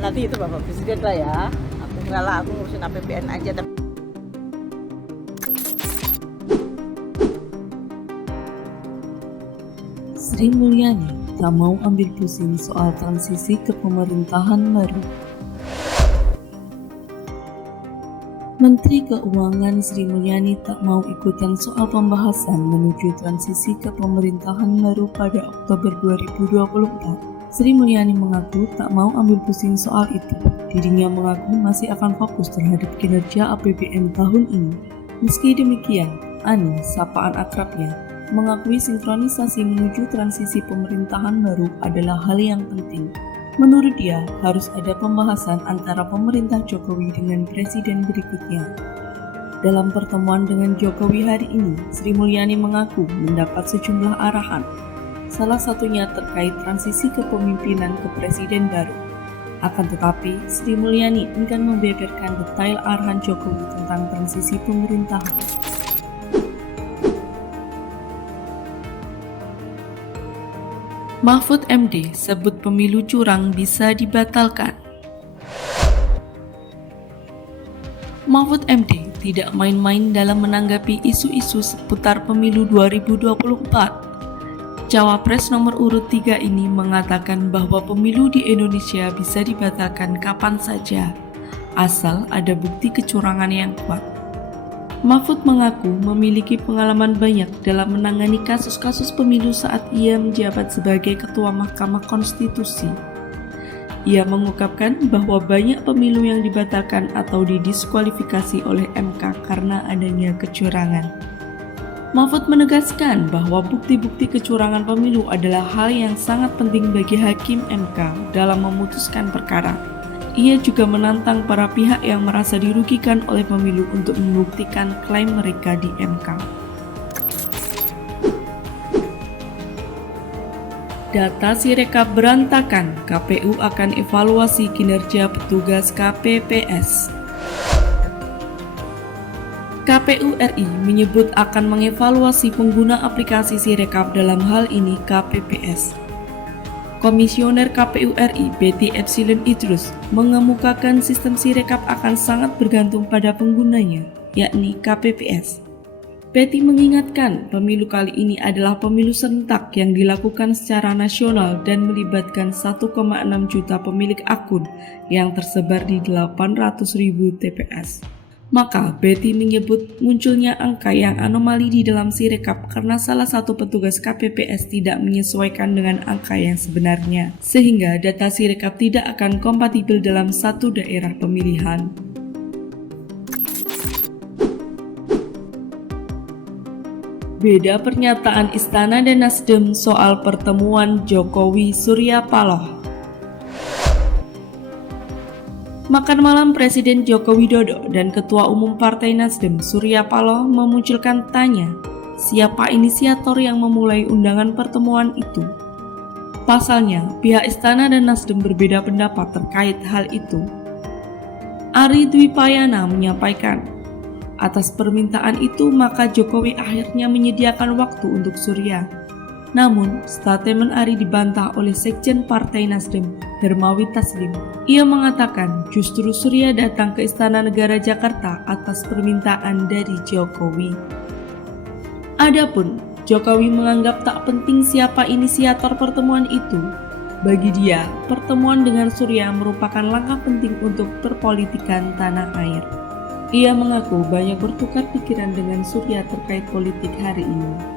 nanti itu Bapak Presiden lah ya. Aku enggak lah, aku ngurusin APBN aja. Sri Mulyani tak mau ambil pusing soal transisi ke pemerintahan baru. Menteri Keuangan Sri Mulyani tak mau ikutan soal pembahasan menuju transisi ke pemerintahan baru pada Oktober 2024. Sri Mulyani mengaku tak mau ambil pusing soal itu. Dirinya mengaku masih akan fokus terhadap kinerja APBN tahun ini. Meski demikian, Ani, sapaan akrabnya, mengakui sinkronisasi menuju transisi pemerintahan baru adalah hal yang penting. Menurut dia, harus ada pembahasan antara pemerintah Jokowi dengan presiden berikutnya. Dalam pertemuan dengan Jokowi hari ini, Sri Mulyani mengaku mendapat sejumlah arahan. Salah satunya terkait transisi kepemimpinan ke presiden baru. Akan tetapi, Sri Mulyani enggan membeberkan detail arahan Jokowi tentang transisi pemerintahan. Mahfud MD sebut pemilu curang bisa dibatalkan. Mahfud MD tidak main-main dalam menanggapi isu-isu seputar pemilu 2024. Cawapres nomor urut 3 ini mengatakan bahwa pemilu di Indonesia bisa dibatalkan kapan saja, asal ada bukti kecurangan yang kuat. Mahfud mengaku memiliki pengalaman banyak dalam menangani kasus-kasus pemilu saat ia menjabat sebagai Ketua Mahkamah Konstitusi. Ia mengungkapkan bahwa banyak pemilu yang dibatalkan atau didiskualifikasi oleh MK karena adanya kecurangan. Mahfud menegaskan bahwa bukti-bukti kecurangan pemilu adalah hal yang sangat penting bagi Hakim MK dalam memutuskan perkara. Ia juga menantang para pihak yang merasa dirugikan oleh pemilu untuk membuktikan klaim mereka di MK. Data Sirekap berantakan, KPU akan evaluasi kinerja petugas KPPS. KPU RI menyebut akan mengevaluasi pengguna aplikasi Sirekap, dalam hal ini KPPS. Komisioner KPU RI Betty Epsilon Idrus mengemukakan sistem Sirekap akan sangat bergantung pada penggunanya, yakni KPPS. Betty mengingatkan pemilu kali ini adalah pemilu serentak yang dilakukan secara nasional dan melibatkan 1,6 juta pemilik akun yang tersebar di 800.000 TPS. Maka Betty menyebut munculnya angka yang anomali di dalam Sirekap karena salah satu petugas KPPS tidak menyesuaikan dengan angka yang sebenarnya, sehingga data Sirekap tidak akan kompatibel dalam satu daerah pemilihan. Beda pernyataan Istana dan Nasdem soal pertemuan Jokowi Surya Paloh. Makan malam Presiden Joko Widodo dan Ketua Umum Partai Nasdem Surya Paloh memunculkan tanya, siapa inisiator yang memulai undangan pertemuan itu? Pasalnya, pihak Istana dan Nasdem berbeda pendapat terkait hal itu. Ari Dwi Payana menyampaikan, atas permintaan itu maka Jokowi akhirnya menyediakan waktu untuk Surya. Namun, statement Ari dibantah oleh Sekjen Partai Nasdem, Hermawi Taslim. Ia mengatakan justru Surya datang ke Istana Negara Jakarta atas permintaan dari Jokowi. Adapun Jokowi menganggap tak penting siapa inisiator pertemuan itu. Bagi dia, pertemuan dengan Surya merupakan langkah penting untuk perpolitikan tanah air. Ia mengaku banyak bertukar pikiran dengan Surya terkait politik hari ini.